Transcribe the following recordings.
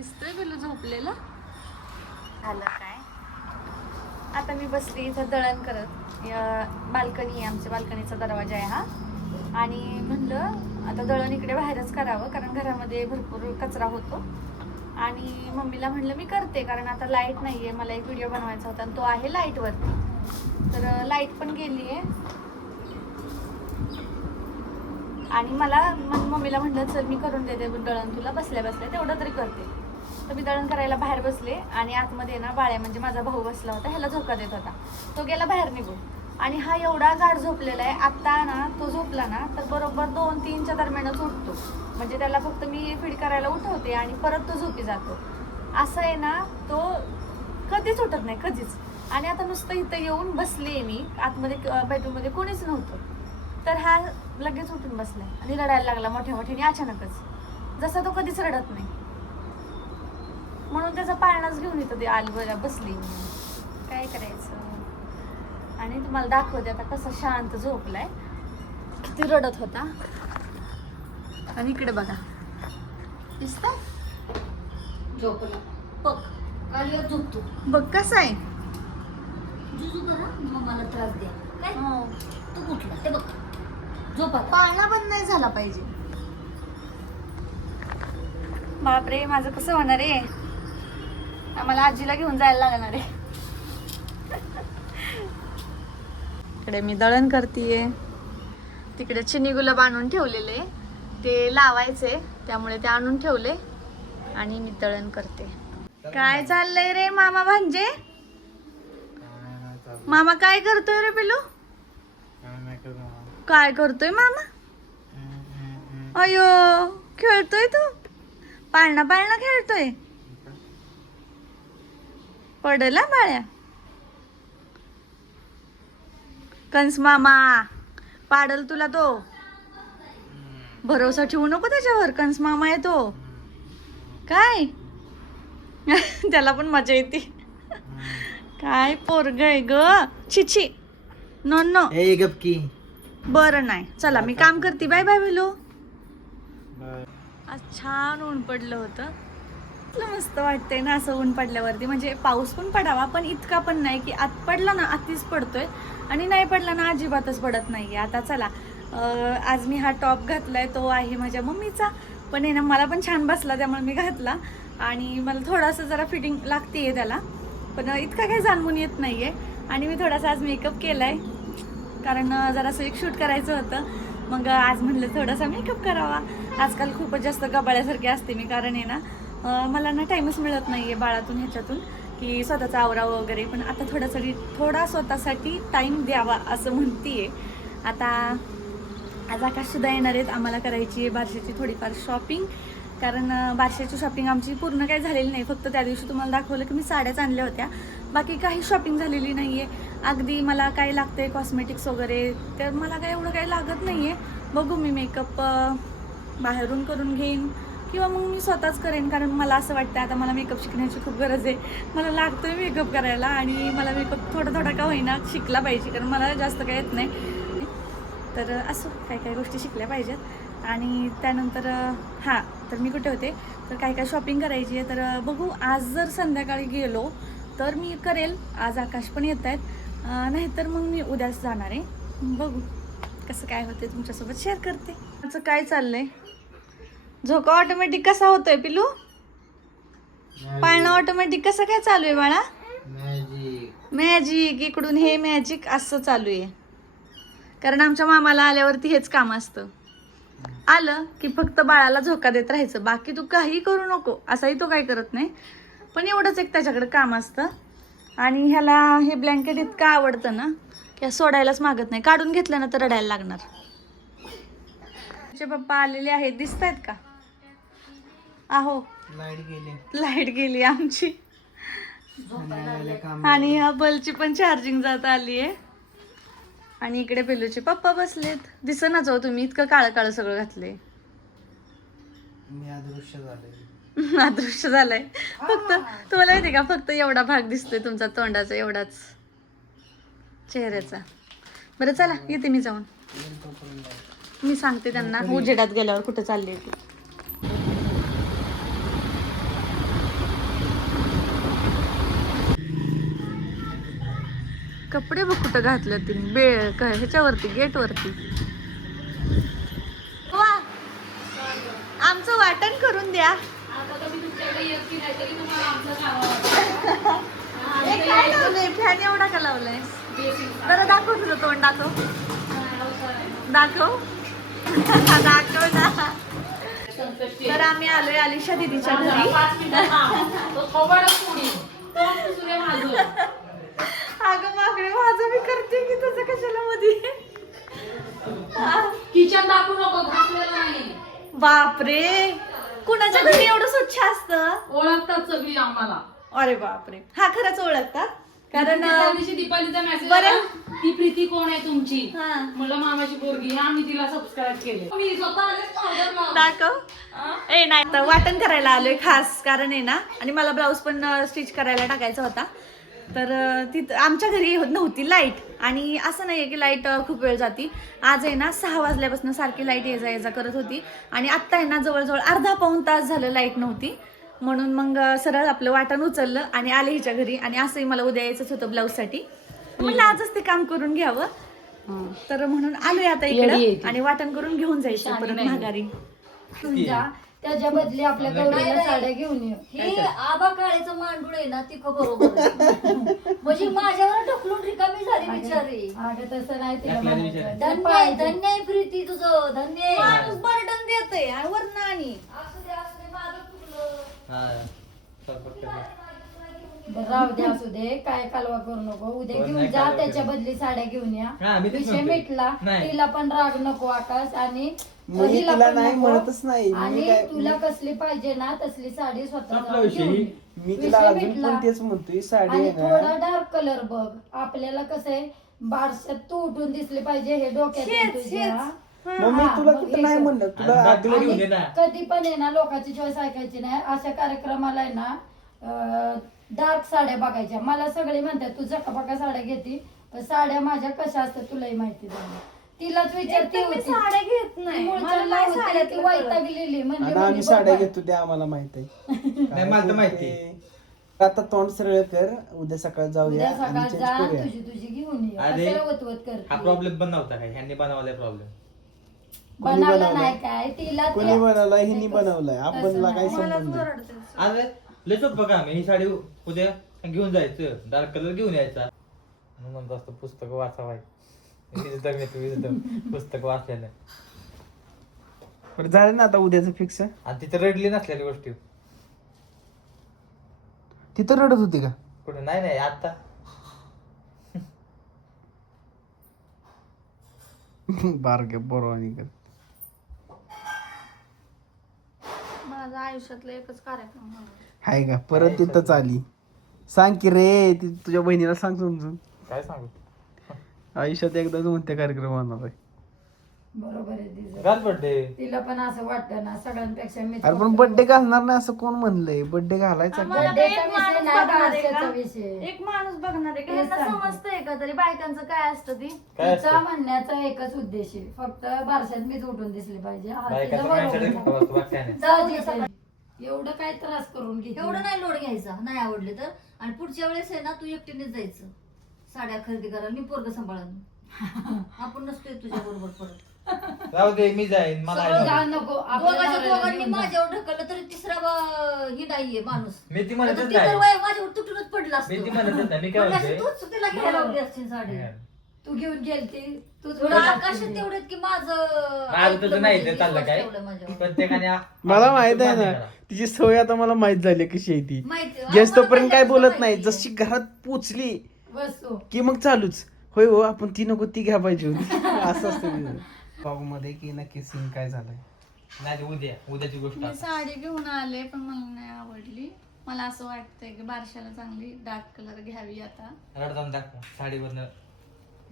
दिसतोय पिल्लू झोपलेलं. झालं काय, आता मी बसली इथं दळण करत. बाल्कनी आहे, आमच्या बाल्कनीचा दरवाजा आहे हा. आणि म्हणलं आता दळण इकडे बाहेरच करावं, कारण घरामध्ये भरपूर कचरा होतो. आणि मम्मीला म्हणलं मी करते, कारण आता लाईट नाही आहे. मला एक व्हिडिओ बनवायचा होता आणि तो आहे लाईटवरती. तर लाईट पण गेली आहे. आणि मला मम्मीला म्हटलं चल मी करून देते दळण, तुला बसल्या बसल्या तेवढं तरी करते. तर मी दळण करायला बाहेर बसले आणि आतमध्ये ना बाळ्या म्हणजे माझा भाऊ बसला होता, ह्याला झोका देत होता. तो गेला बाहेर निघून आणि हा एवढा गाढ झोपलेला आहे. आत्ता ना तो झोपला ना तर बरोबर 2-3च्या दरम्यानच उठतो. म्हणजे त्याला फक्त मी फीड करायला उठवते आणि परत तो झोपी जातो. असं आहे ना, तो कधीच उठत नाही कधीच. आणि आता नुसतं इथं येऊन बसले मी, आतमध्ये बेडरूममध्ये कोणीच नव्हतं. तर हा लगेच उठून बसलाय आणि रडायला लागला मोठ्या मोठ्याने अचानकच, जसा तो कधीच रडत नाही. म्हणून त्याचा पाळणाच घेऊन येतो ते आलबला बसली. काय करायचं. आणि तुम्हाला दाखवते आता कसं शांत झोपलाय, किती रडत होता. आणि इकडे बघा दिसतं झोपला. बघ आल्यावर झोपतो. बघ कसं आहे. जुजू करा मग मला त्रास द्या काय. तू कुठला ते बघ झोपा. पाळणा बंद नाही झाला पाहिजे. बापरे माझं कसं होणार आहे. आम्हाला आजीला घेऊन जायला लागणार आहे. इकडे मी दळण करतीये. तिकडे चिनी गुलाब आणून ठेवलेले, ते लावायचे, त्यामुळे ते आणून ठेवले आणि मी दळण करते. काय चाललंय रे मामा भांजे. मामा काय करतोय रे पिलू. काय करतोय मामा. अयो खेळतोय तू. पाळणा पाळणा खेळतोय. पडला बाळ्या. कंस मामा पाडल तुला तो. भरोसा ठेवू नको त्याच्यावर, कंस मामा येतो काय. त्याला पण मजा येते. काय पोरग आहे ग. छिछी नो नो. गपकी. बरं नाही चला मी काम करते. Bye bye Bilu. आज छान ऊन पडलं होतं. मस्त वाटतंय ना असं ऊन पडल्यावरती. म्हणजे पाऊस पण पडावा पण इतका पण नाही की आत पडला ना आतीच पडतोय आणि नाही पडला ना अजिबातच पडत नाहीये. आता चला आज मी हा टॉप घातलाय, तो आहे माझ्या मम्मीचा, पण आहे ना मला पण छान बसला त्यामुळे मी घातला. आणि मला थोडासा जरा फिटिंग लागतेय त्याला, पण इतका काही जाणवून येत नाहीये. आणि मी थोडासा आज मेकअप केलाय, कारण जरासं एक शूट करायचं होतं. मग आज म्हणलं थोडासा मेकअप करावा. आजकाल खूपच जास्त गबाळ्यासारखी असते मी, कारण आहे ना मला ना टाईमच मिळत नाही आहे बाळातून ह्याच्यातून की स्वतःचा आवरावं वगैरे. पण आता थोडा स्वतःसाठी टाईम द्यावा असं म्हणते. आता आज आकाशसुद्धा येणार आहेत, आम्हाला करायची आहे बारशाची थोडीफार शॉपिंग. कारण बारशाची शॉपिंग आमची पूर्ण काही झालेली नाही. फक्त त्या दिवशी तुम्हाला दाखवलं की मी साड्याच आणल्या होत्या, बाकी काही शॉपिंग झालेली नाही आहे. अगदी मला काय लागतं आहे कॉस्मेटिक्स वगैरे, तर मला काय एवढं काही लागत नाही आहे. बघू मी मेकअप बाहेरून करून घेईन किंवा मग मी स्वतःच करेन, कारण मला असं वाटतं आता मला मेकअप शिकण्याची खूप गरज आहे. मला लागतं आहे मेकअप करायला आणि मला मेकअप थोडा का होईना शिकला पाहिजे, कारण मला जास्त काही येत नाही. तर असं काही गोष्टी शिकल्या पाहिजेत. आणि त्यानंतर हां, तर मी कुठे होते, तर काय शॉपिंग करायची आहे. तर बघू आज जर संध्याकाळी गेलो तर मी करेल. आज आकाश पण येत आहेत, नाहीतर मग मी उद्याच जाणार आहे. बघू कसं काय होते, तुमच्यासोबत शेअर करते. असं काय चाललंय. झोका ऑटोमॅटिक कसा होतोय पिलू. पाळणं ऑटोमॅटिक कसं काय चालू आहे बाळा. मॅजिक इकडून हे मॅजिक असं चालू आहे, कारण आमच्या मामाला आल्यावरती हेच काम असतं. आलं की फक्त बाळाला झोका देत राहायचं, बाकी तू काही करू नको असाही तो काही करत नाही. पण एवढंच एक त्याच्याकडे काम असतं. आणि ह्याला हे ब्लँकेट इतकं आवडतं ना की सोडायलाच मागत नाही. काढून घेतलं ना तर रडायला लागणार. तुझे पप्पा आलेले आहेत, दिसत आहेत का. आहो लाईट गेली आमची. आणि ह्या बल्बची पण चार्जिंग जात आली आहे. आणि इकडे पिल्लूचे पप्पा बसलेत. दिसनाच हो तुम्ही, इतकं काळं काळं सगळं घातलंय. अदृश्य झालंय. फक्त तुम्हाला माहिती का, फक्त एवढा भाग दिसतोय तुमचा तोंडाचा, एवढाच चेहऱ्याचा. बरं चला येते मी जाऊन. मी सांगते त्यांना उजेडात गेल्यावर कुठं चालली ती. कपडे बघ कुठं घातलं तिने ह्याच्यावरती गेटवरती. वा आमचं वाटण करून द्या. हे काय लावलंय फॅन एवढा का लावलाय? जरा दाखव तुझं तोंड दाखव दाखव दाखव ना. तर आम्ही आलोय अलिशा दीदीच्या घरी. अगं मागणे माझं मी करते की तुझं कशाला मध्ये. किचन दाखवू नको, घासलेलं नाही. बापरे कुणाच्या घरी एवढं स्वच्छ असतं? ओळखतात सगळी आम्हाला. अरे बापरे हा खरंच ओळखतात. कारण दीपालीचा मेसेज बरं ती प्रीती कोण आहे तुमची? हा म्हणलं मामाची पोरगी. आम्ही तिला सबस्क्राईब केले. मी स्वतः दाखव. ए नाही तर वाटण करायला आलोय खास कारण आहे ना. आणि मला ब्लाऊज पण स्टिच करायला टाकायचा होता. तर तिथं आमच्या घरी नव्हती लाईट. आणि असं नाहीये की लाईट खूप वेळ जाती. आज आहे ना 6 वाजल्यापासून सारखी लाईट ये जा करत होती. आणि आत्ता आहे ना जवळजवळ अर्धा पाऊण तास झालं लाईट नव्हती. म्हणून मग सरळ आपलं वाटण उचललं आणि आले हिच्या घरी. आणि असंही मला उद्या यायचंच होतं ब्लाऊजसाठी. म्हणलं आजच ते काम करून घ्यावं. तर म्हणून आलोय आता इकडं आणि वाटण करून घेऊन जायचं परत माघारी. त्याच्या बदली आपल्या गौरीला साड्या घेऊन ये. हे आबा काळेचं मांडूळ आहे ना ती बरोबर आहे. म्हणजे माझ्यावर ढकलून रिकामी झाली बिचारी. अगं तसं नाही तिला धन्य धन्य आहे प्रीती तुझं. धन्य आहे. माणूस बर्डन देतोय आणि वरनं आणि असू दे माझं चुकलं. बरं राहू दे असू दे काय कालवा करू नको. उद्या घेऊन जा त्याच्या बदली साड्या घेऊन या. विषय मिटला. तिला पण राग नको आकाश. आणि हिला पण नको. आणि तुला कसली पाहिजे ना तसली साडी स्वतः घेऊन ये. मी तिला अजून पण तेच म्हणतोय साडी आणि आहे थोडा ना. डार्क कलर बघ. आपल्याला कसं आहे बारशात तू उठून दिसली पाहिजे हे डोक्यात आहे तुझ्या. मग मी तुला कुठं नाही म्हणलं तुला आणि कधी पण आहे ना लोकांची चॉईस ऐकायची नाही. अशा कार्यक्रमाला आहे ना डार्क साड्या बघायच्या. मला सगळे म्हणतात तू झकापका साड्या घेते. पण साड्या माझ्या कशा असतात तुलाही माहिती झालं. तिलाच विचारते होती साड्या घेत नाही. मला नाही साड्या ती वैतागलेली आणि आम्ही साड्या घेतो ते आम्हाला माहित आहे. मला माहिती. आता तोंड सरळ कर. उद्या सकाळी जाऊया उद्या आणि सकाळ चेंज जा करूया. तुझी घेऊन ये. अरे, कशाला वतवत हा करते. प्रॉब्लेम बनवता काय ह्यांनी बनवलाय प्रॉब्लेम. कोणी बनवलं बनवलंय? नाही काय तिला ते- कोणी बनवलाय? हिनी बनवलाय. आपणला काय मलाच संबंध नाही. ओरडते. अरे लय सोपं काम आहे. ही साडी उद्या घेऊन जायचं, डार्क कलर घेऊन यायचा. म्हणून असतं पुस्तक वाचावाय. पुस्तक वाचलेलं बरं झालं ना आता उद्याचं फिक्स. आणि तिथे रडली नसलेली गोष्टी तिथं रडत होती का? कुठे नाही आता. बारके बरोबर कर. माझा आयुष्यातला एकच कार्यक्रम होणार. हाय का परत तिथंच आली. सांग की रे तुझ्या बहिणीला सांग समजून. काय सांगू आयुष्यात एकदाच म्हणते कार्यक्रम होणार आहे. बरोबर आहे तिचं. घाल बर्थडे. तिला पण असं वाटतं ना सगळ्यांपेक्षा मी अरे पण बर्थडे घालणार नाही असं कोण म्हणलंय? बर्थडे घालायचा आम्हाला का? काय birthday चा एक विषय माणूस नाही, बघणार आहे बारशाचा का? विषय. एक माणूस बघणार आहे का? तेच यांना सांगते. समजतंय का तरी बायकांचं काय असतं ती? काय तिचा असतं? म्हणण्याचा एकच उद्देश आहे फक्त बारशात मीच उठून दिसली पाहिजे. हा, तिचं बायकाचं बरोबर माणसाला आहे. खावं असतं, बाकी काय नाही. जाऊ दे ताई. एवढं काय त्रास करून घे. एवढं नाही लोड घ्यायचा नाही आवडले तर. आणि पुढच्या वेळेस आहे ना तू एकटीनेच जायचं साड्या खरेदी करायला. मी पोरग सांभाळून. आपण नसतोय तुझ्या बरोबर परत. राहू दे मी जाईन. मला सगळं आहे जा ना. नको. आपल्या दोघांच्या नवऱ्याला दोघांनी घेऊन जा. माझ्यावर ढकललं तरी तिसरा ही नाहीये माणूस. मी ती आता म्हणतच ती तर नाही. वय माझ्यावर तुटूनच पडला मी ती म्हणतच नाही. मी काय म्हणतोय तूच तिला घ्यायला लावली असतील साडी. तू घेऊन गेलती तूच थोडं बोलत आकाशात असतील. तेवढेत की माझं माझं तुझं ऐकलं नाही म्हणजे ते चाललं काय विश्वास ठेवला माझ्यावर. प्रत्येकाने मला माहित आहे ना तिची सवय आता मला माहित झाली कशी आहे ती. माहिती गेस मला तोपर्यंत काय पहिल्यापासून बोलत नाही. माहिती. जशी घरात पोचली वस्तू की मग चालूच. होय हो आपण ती नको ती घ्या पाहिजे होती. असं असतं ब्लॉग मध्ये की नक्की सीन काय झालंय. नाही उद्याची गोष्ट मी आता. साडी घेऊन आले पण मला नाही आवडली. मला असं वाटतंय की बारशाला चांगली डार्क कलर घ्यावी आता. रडताना दाखव साडीवरनं.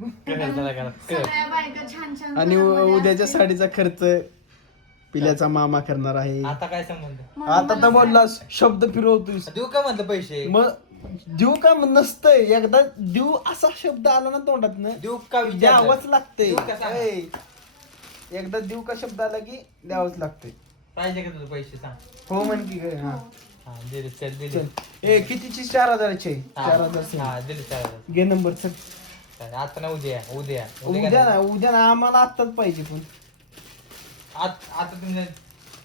सगळ्या बायका छान छान आणि कलरमध्ये उद्याच्या असतील. साडीचा खर्च पिल्याचा मामा करणार आहे. आता काय संबंध म्हणून आता मला तर बोललास शब्द फिरवतोय. देऊ का म्हणलं पैसे. मग देऊ का नसतंय. एकदा देऊ असा शब्द आला ना तोंडात ना देऊ का द्यावंच लागतंय. देऊ का सांग? ऐ, एकदा देऊ का शब्द आला की द्यावंच लागतंय. पाहिजे का तुझं पैसे सांग. हो म्हण की काय. हा हा दिले चल दिले. चल. ए कितीची? 4000ची आहे. हा, 4000 हा दिले 4000. घे नंबर चल. आता ना उद्या उद्या उद्या ना उद्या ना आम्हाला आत्ताच पाहिजे पण आता तुम्ही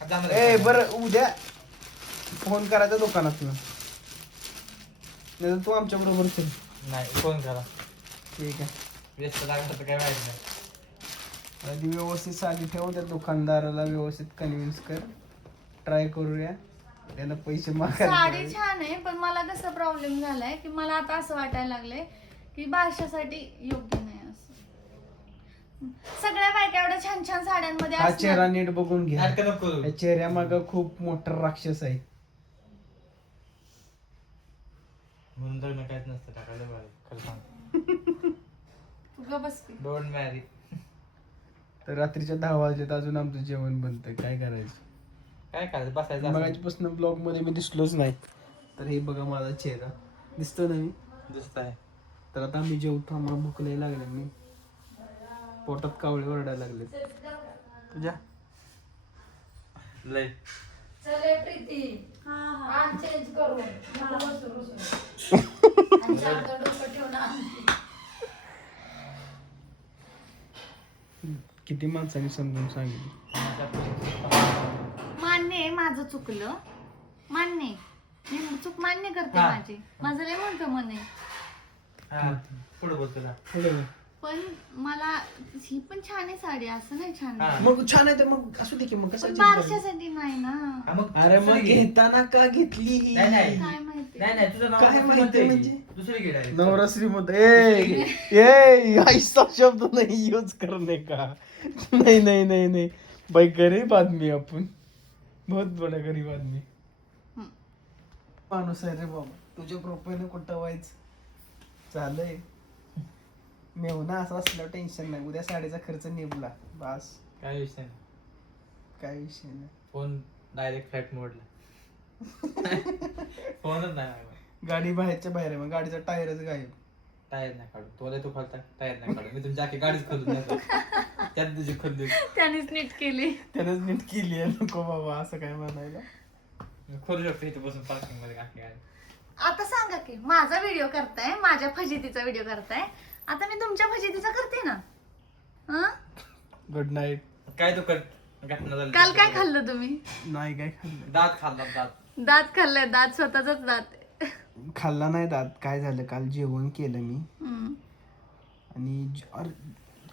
जाणार ए आहे का? बरं उद्या फोन करायचा दुकानात नाही तू आमच्या बरोबर चल. नाही फोन करा ठीक आहे व्यस्त लागलं तर काय माहित नाही. आधी व्यवस्थित साडी ठेव त्या दुकानदाराला व्यवस्थित कन्व्हिन्स कर ट्राय करूया त्याला पैसे साडी मागायला छान आहे पण मला कसा प्रॉब्लेम झालाय की मला आता असं वाटायला लागलंय की बारशासाठी योग्य नाही असं. सगळ्या बायका एवढ्या छान छान साड्यांमध्ये हा चेहरा असणार. नीट बघून घ्या नाटकं नको करू. या चेहऱ्या माग खूप मोठा राक्षस आहे म्हणून लग्न काहीच नसतं टाकायला बरं. खरं सांग तू गं बस की. डोंट मॅरी. तर रात्रीच्या 10 वाजता अजून आमचं जेवण बनतंय काय करायचं काय करायचं बसायचं असं. मगाचपासून ब्लॉग मध्ये मी दिसलोच नाही तर हे बघा माझा चेहरा दिसतो ना मी दिसत आहे. तर आता आम्ही जेवतो आम्हाला भूक लई लागले मी पोटात कावळे ओरडायला लागले तुझ्या लय चले प्रीती हा हा आण चेंज करून नको बसू रुसून. आणि शांत डोकं ठेवून आण. किती माणसांनी समजून सांगितलं मान्य आहे माझं चुकलं मान्य आहे. मी चूक मान्य करते हा. माझी माझं लय मोठं मन आहे हा पुढे बोल तुला. पण मला ही पण छान आहे साडी असं नाही छान हा. नाही. मग छान आहे तर मग असू दे की मग कसं पण change करायचं? बारशासाठी नाही ना हा, मग अरे मग दुसरी घे. घेताना का घेतली नाही, नाही. काय माहिती नाही नाही तुझं नाव काय कसं माहिती म्हणतंय म्हणजे? की? दुसरी घे direct. नवरा श्रीमंत ए ऐसा शब्द नाही यूज करने का नहीं नहीं नहीं नहीं भाई गरीब आदमी आपण बहुत बडा गरीब आदमी हम्म. माणूस आहे रे बाबा तुझ्या कृपेने कुठं व्हायचं चालय मेवना असं असल्यावर टेन्शन नाही उद्या साडीचा खर्च निभला बस काय विषय नाही. काय विषय नाही फोन डायरेक्ट फ्लाईट मोडला. फोनच नाही लागला. गाडी बाहेरच्या बाहेर आहे मग गाडीचा टायरच गायब टायर नाही काढू तुला तू खोलता टायर नाही काढू मी तुमची आखी गाडीच खोलून नाही त्यात तुझी खोलली त्यानेच नीट केली त्यानंच नीट केली आहे नको बाबा असं काय म्हणायला मी खोलू शकतो इथे बसून पार्किंग मध्ये आखी गाडी. आता सांगा की माझा व्हिडिओ करताय माझ्या फजितीचा व्हिडिओ करताय आता मी तुमच्या फजितीचा करते ना हा? गुड नाईट काय तू घटना झाली काल काय खाल्लं तुम्ही नाही काय खाल्लं दात खाल्ला दात. दात खाल्लाय दात स्वतःचाच दात खाल्ला नाही दात काय झालं काल जेवण केलं मी हम्म. आणि अरे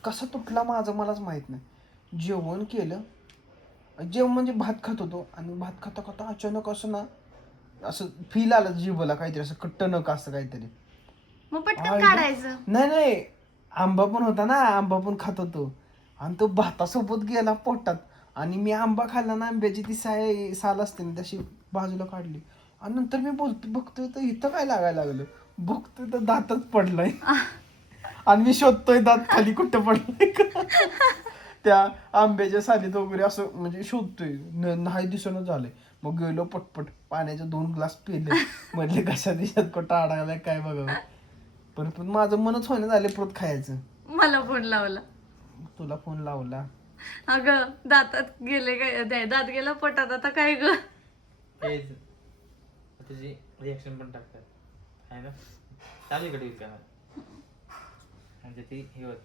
कसं तुटला माझं मलाच माहित नाही जेवण केलं जेवण म्हणजे भात खात होतो आणि भात खाता खाता अचानक असं ना असं फील आलं जीभला काहीतरी असं कट्ट नका असं काहीतरी मग पटकन आईला- काढायचं नाही नाही आंबा पण होता ना आंबा पण खात होतो आणि तो भातासोबत गेला पोटात आणि मी आंबा खाल्ला ना आंब्याची ती साल असते ना तशी बाजूला काढली आणि नंतर मी बघतोय तर इथं काय लागायला लागलं बघतोय तर दातच पडलाय आणि मी शोधतोय दात खाली कुठं पडलाय का त्या आंब्याच्या सालीत वगैरे असं म्हणजे शोधतोय नाही दिसणं झालंय मग गेलो पटपट पाण्याचे 2 ग्लास पिले म्हटले कशा दिशात कुठं अडकलाय काय बघावं परत पण माझं मनच होईना झाले परत खायचं मला फोन लावला तुला फोन लावला अगं दातात गेले काय दात गेला पोटात आता काय ग हेच. तुझी रिॲक्शन पण टाकतात आहे ना चालू इकडे का म्हणजे ती हे होत